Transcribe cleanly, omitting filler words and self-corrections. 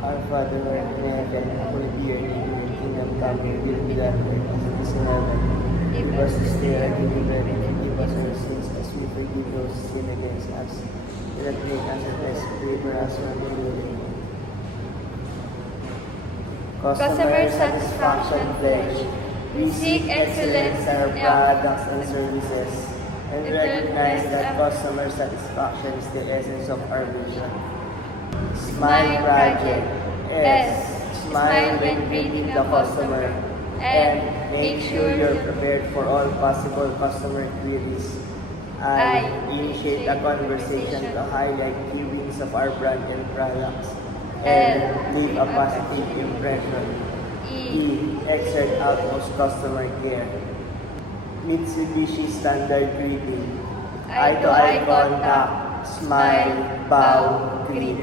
Our Father who art in heaven, hallowed be your name. Your kingdom come, your will be done on earth as it is in heaven. Give us this day our daily bread, and forgive us our sins as we forgive those who sin against us. Do not make us a test, deliver us from evil. Customer satisfaction pledge. We seek excellence in our products and services and recognize that customer satisfaction is the essence of our vision. Smile Project. S. Smile when greeting the customer. And make sure you're prepared for all possible customer queries. I. Initiate a conversation to highlight key wins of our brand and products. L. Leave a positive impression. E. Exert utmost customer care. Mitsubishi Standard Greeting. Eye-to-eye contact, smile, bow, greet.